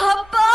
அப்பா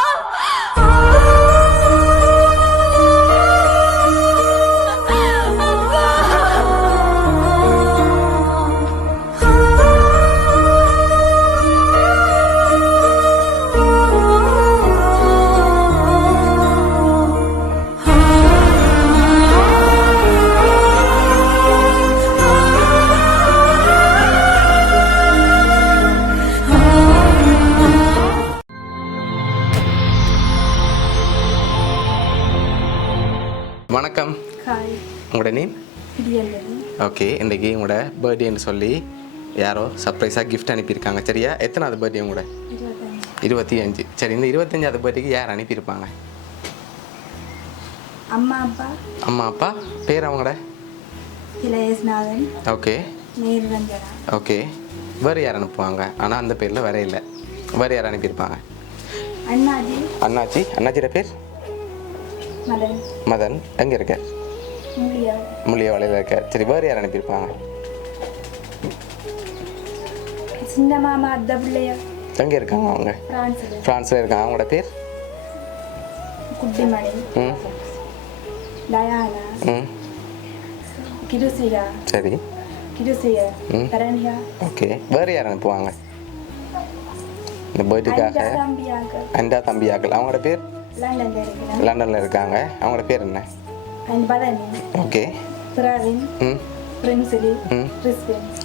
வணக்கம். ஹாய். உங்களோட நேம்? பிரியங்கரி. ஓகே, இன்றைக்கி உங்களோட பர்த்டேன்னு சொல்லி யாரோ சர்ப்ரைஸாக கிஃப்ட் அனுப்பியிருக்காங்க. சரியா? எத்தனாவது பர்த்டே உங்களோட? 25. சரி, இந்த 25வது பர்த்டேக்கு யார் அனுப்பியிருப்பாங்க? அம்மா அப்பா. அம்மா அப்பா. பேர் அவங்களோட? இளையஸ்நாதன். ஓகே. நேர்ரஞ்சனா. ஓகே. வேறு யார் அனுப்புவாங்க? ஆனால் அந்த பேரில் வேற இல்லை. வேறு யார் அனுப்பியிருப்பாங்க? அண்ணாஜி. அண்ணாச்சி. அண்ணாச்சியோட பேர்? மதன். மதன். எங்கே இருக்க? முள்ளியவாளையில் இருக்க. சரி, வேறு யார் அனுப்பியிருப்பாங்க? சின்ன மாமா அத்த பிள்ளையா. எங்கே இருக்காங்க அவங்க? ஃப்ரான்ஸில் இருக்காங்க. அவங்களோட பேர்? குட்டிமணி. டயானா. கிருசிகா. சரி. கிருசிகா. தரணியா. ஓகே. வேறு யார் அனுப்புவாங்க இந்த பர்த்டேக்காக? அண்டா தம்பியாக்கள். அவங்களோட பேர்? லண்டனில் இருக்காங்க. அவங்களோட பேர் என்ன? ஓகே.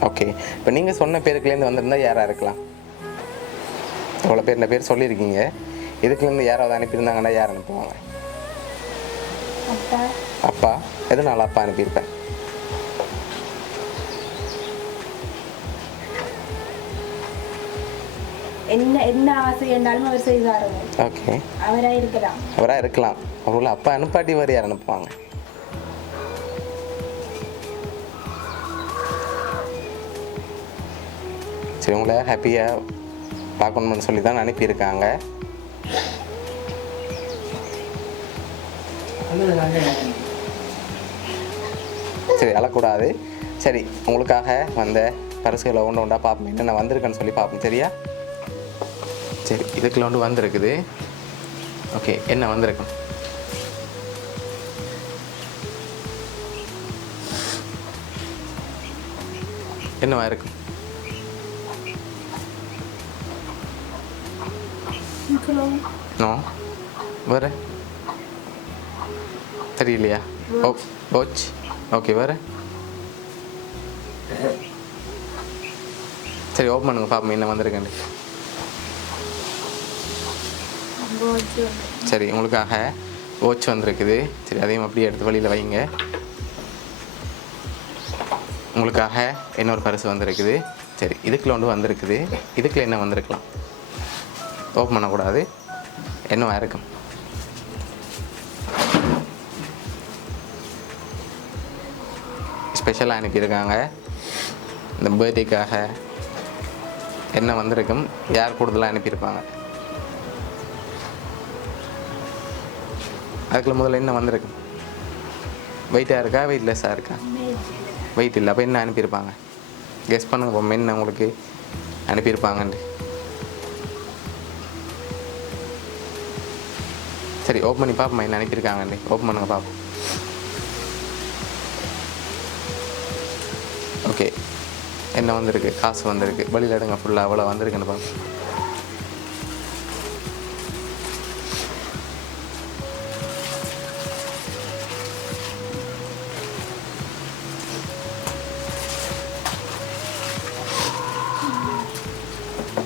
ஓகே. இப்போ நீங்கள் சொன்ன பேருக்குலேருந்து வந்திருந்தால் யாராக இருக்கலாம்? அவ்வளோ பேர் பேர் சொல்லியிருக்கீங்க. இதுக்குலேருந்து யாராவது அனுப்பியிருந்தாங்கன்னா யார் அனுப்புவாங்க? அப்பா. எதனால அப்பா அனுப்பியிருப்பேன்? என்ன என்ன ஆசை என்றாலும் அவர் செய்வார். ஓகே. அவராக இருக்கலாம். அவராக இருக்கலாம். அவ்வளோ அப்பா அனுப்பாட்டி வேறு யார் அனுப்புவாங்க? சரி, உங்களை ஹாப்பியாக பார்க்கணும்னு சொல்லி தான் அனுப்பியிருக்காங்க. சரி, அழக்கூடாது. சரி, உங்களுக்காக வந்த பரிசுகளை ஒன்று ஒன்றா பார்ப்போம், என்னென்ன வந்திருக்குன்னு சொல்லி பார்ப்போம். சரியா? சரி, இதுக்குள்ள ஒன்று வந்திருக்குது. ஓகே, என்ன வந்திருக்கும்? என்னவா இருக்கும்? நோ. வேறு தெரியலையா? வாட்ச். ஓகே. வேறு? சரி, ஓப்பன் பண்ணுங்க பார்ப்போம் என்ன வந்திருக்கேன். சரி, உங்களுக்காக வாட்ச் வந்திருக்குது. சரி, அதையும் அப்படியே எடுத்து வழியில் வைங்க. உங்களுக்காக இன்னொரு பரிசு வந்திருக்குது. சரி, இதுக்குள்ள ஒன்று வந்திருக்குது. இதுக்குள்ள என்ன வந்திருக்கலாம்? ஓப்பன் பண்ணக்கூடாது. என்னவா இருக்கும்? ஸ்பெஷலாக அனுப்பியிருக்காங்க இந்த பர்த்டேக்காக. என்ன வந்திருக்கும்? யார் கூடுதலாக அனுப்பியிருப்பாங்க? அதுக்குள்ள முதல்ல என்ன வந்திருக்கும்? வெயிட்டாக இருக்கா, வெயிட்லெஸ்ஸாக இருக்கா? வெயிட் இல்லை. அப்போ என்ன அனுப்பியிருப்பாங்க? கெஸ் பண்ணுங்க போம், என்ன உங்களுக்கு அனுப்பியிருப்பாங்கன்ட்டு. சரி, ஓப்பன் பண்ணி பார்ப்போம் என்ன அனுப்பியிருக்காங்கன்ட்டு. ஓப்பன் பண்ணுங்க பார்ப்போம். ஓகே. என்ன வந்திருக்கு? காசு வந்திருக்கு. வெளியில் எடுங்க ஃபுல்லாக அவ்வளோ வந்திருக்குன்னு பார்ப்போம்.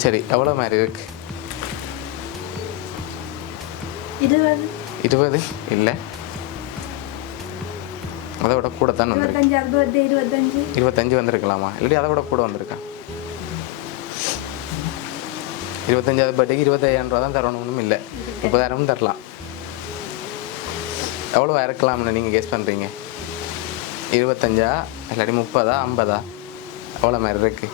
சரி, எவ்வளோ மாதிரி இருக்கு? 20 இல்லை, அதை விட கூட தான் வந்திருக்கு. 25 வந்திருக்கலாமா? இல்லாட்டி அதை விட கூட வந்திருக்கா? 25வது பர்த்டேக்கு 25,000 ரூபா தான் தரணும்னு இல்லை, 30,000 தரலாம். எவ்வளோ இருக்கலாம்னு நீங்கள் கெஸ் பண்ணுறீங்க? 25 இல்லாட்டி 30 50? எவ்வளோ மாதிரி இருக்குது?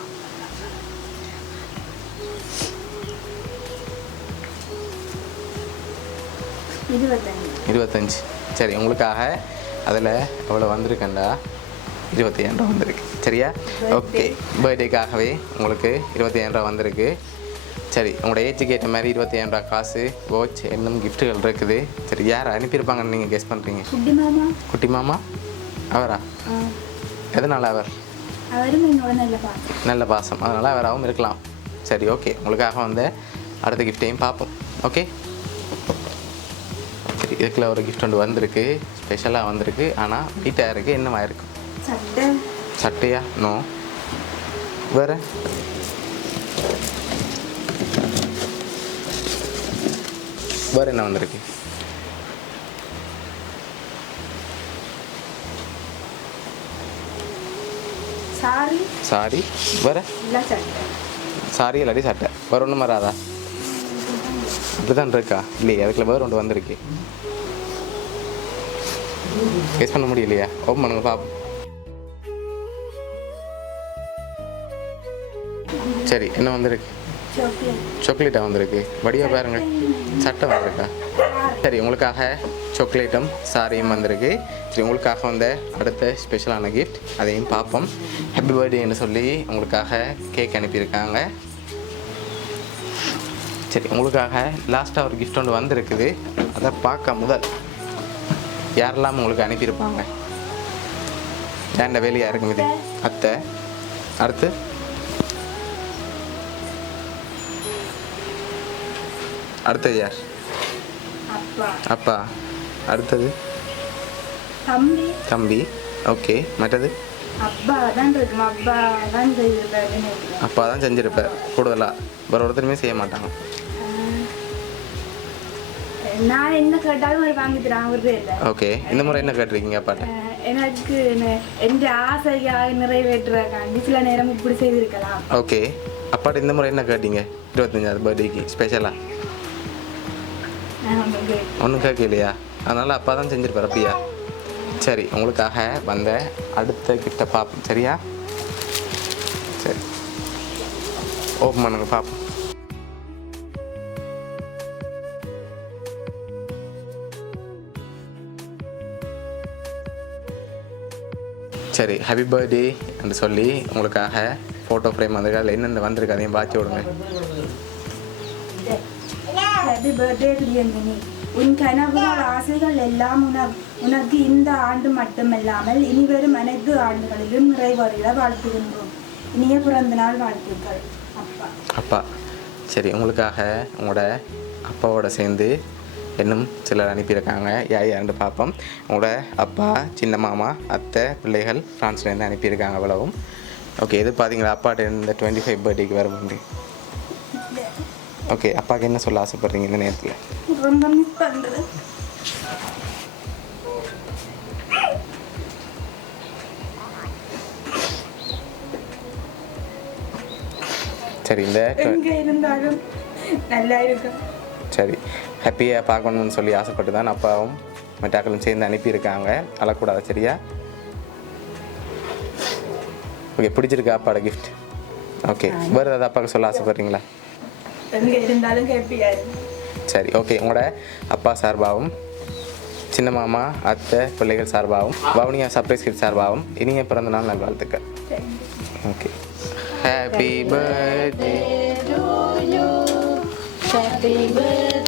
25. சரி, உங்களுக்காக அதில் எவ்வளோ வந்திருக்கேன்டா? 25,000 ரூபா வந்திருக்கு. சரியா? ஓகே. பர்த்டேக்காகவே உங்களுக்கு 25,000 ரூபா வந்திருக்கு. சரி உங்களோட ஏஜுக்கு ஏற்ற மாதிரி 25,000 ரூபா காசு வாட்ச் இன்னும் கிஃப்ட்டுகள் இருக்குது. சரி யார் அனுப்பியிருப்பாங்கன்னு நீங்கள் கெஸ் பண்ணுறீங்க? குட்டி மாமா. குட்டி மாமா அவரா? எதனால் அவர்? அவரும் என்னோட நல்ல பாசம். நல்ல பாசம், அதனால் அவராகவும் இருக்கலாம். சரி ஓகே, உங்களுக்காக வந்து அடுத்த கிஃப்ட்டையும் பார்ப்போம். ஓகே சரி, இதுக்குள்ள ஒரு கிஃப்ட் ஒன்று வந்திருக்கு, ஸ்பெஷலாக வந்திருக்கு. ஆனால் வீட்டாக இருக்குது. என்னவா இருக்கும்? சட்டை. சட்டையா? நோ. வேறு வேறு என்ன வந்திருக்கு? சாரி. சாரி. வேறு? இல்லை சட்டை. சாரி இல்லாட்டி சட்டை. வேறு ஒன்றும் வராதா? அப்படி தான் இருக்கா? இல்லையா, அதுக்குள்ள வேறு ஒன்று வந்திருக்கு. கெஸ் பண்ண முடியலையா? ஓப்பன் பண்ணுங்க பாப்போம். சரி என்ன வந்திருக்கு? சாக்லேட். சாக்லேட்டாக வந்திருக்கு. வடிவா பாருங்க, சட்டை வந்திருக்கா? சரி உங்களுக்காக சாக்லேட்டும் சாரியும் வந்திருக்கு. சரி உங்களுக்காக வந்த அடுத்த ஸ்பெஷலான கிஃப்ட் அதையும் பார்ப்போம். ஹாப்பி பர்த்டேன்னு சொல்லி உங்களுக்காக கேக் அனுப்பியிருக்காங்க. சரி உங்களுக்காக லாஸ்ட்டாக ஒரு கிஃப்ட் ஒன்று வந்திருக்குது. அதை பார்க்க முதல் யாரெல்லாம் உங்களுக்கு அனுப்பியிருப்பாங்க? ஏண்ட வேலையாக இருக்கும் இது? அத்தை. அடுத்து அடுத்தது யார்? அப்பா. அப்பா. அடுத்தது தம்பி. தம்பி. ஓகே. மற்றது அப்பா தான் இருக்கும். அப்பா தான் செய்திருப்பாரு. அப்பா தான் செஞ்சிருப்பார் கூடுதலாக. வேறு ஒருத்தருமே செய்ய மாட்டாங்க. நான் என்ன கேட்டாலும் ஒரு வாங்கி தரான் விடுறே இல்லை. ஓகே, இந்த முறை என்ன கேட்டிருக்கீங்க அப்பாட்ட? எனக்கு என் ஆசையாக நிறைவேற்றுறக்காண்டி சில நேரம் இப்படி செய்திருக்கலாம். ஓகே, அப்பாட்ட இந்த முறை என்ன கேட்டீங்க 25வது பர்த்டேக்கு ஸ்பெஷலாக? ஒன்றும் கேட்கலையா? அதனால் அப்பா தான் செஞ்சிருப்பார் அப்படியா? சரி உங்களுக்காக வந்த அடுத்த கிஃப்ட்டை பார்ப்போம். சரியா? சரி ஓப்பன் பண்ணுங்க பார்ப்போம். சரி ஹாப்பி பர்த்டே என்று சொல்லி உங்களுக்காக ஃபோட்டோ ஃப்ரேம் வந்திருக்கு. அதில் என்னென்ன வந்திருக்கு அதையும் பார்த்து விடுங்க. Happy birthday Priyangani. உன் கனவுகள் ஆசைகள் எல்லாம் உனக்கு இந்த ஆண்டு மட்டுமல்லாமல் இனிவரும் அனைத்து ஆண்டுகளிலும் நிறைவேற வாழ்த்துகின்றோம். இனிய பிறந்த நாள் வாழ்த்துக்கள் அப்பா. அப்பா. சரி உங்களுக்காக உங்களோட அப்பாவோட சேர்ந்து இன்னும் சிலர் அனுப்பியிருக்காங்க. யாருன்னு பார்ப்போம். உங்களோட அப்பா, சின்ன மாமா, அத்தை, பிள்ளைகள் ஃப்ரான்ஸ்லேருந்து அனுப்பியிருக்காங்க அவ்வளவும். ஓகே, இது பார்த்தீங்களா அப்பாட்ட இந்த 25 பர்த்டேக்கு வர முடியும். ஓகே, அப்பாவுக்கு என்ன சொல்ல ஆசைப்படுறீங்க இந்த நேரத்தில்? ரொம்ப மிஸ் பண்ணுறேன். சரி இந்த எங்கே இருந்தாலும் நல்லா இருக்கும். சரி ஹாப்பியாக பார்க்கணும்னு சொல்லி ஆசைப்பட்டு தான் அப்பாவும் மற்றாக்களும் சேர்ந்து அனுப்பியிருக்காங்க. அழக்கூடாது சரியா? ஓகே, பிடிச்சிருக்கா அப்பாவோட கிஃப்ட்? ஓகே, வேறு ஏதாவது அப்பாவுக்கு சொல்ல ஆசைப்படுறீங்களா? எங்கே இருந்தாலும் ஹாப்பியாக. சரி ஓகே, உங்களோட அப்பா சார்பாகவும் சின்ன மாமா, அத்தை, பிள்ளைகள் சார்பாகவும் வவுனியா சர்ப்ரைஸ் கிஃப்ட் சார்பாகவும் இனிய பிறந்த நாள் நல்வாழ்த்துக்கள். Okay, happy birthday to you. Happy birthday.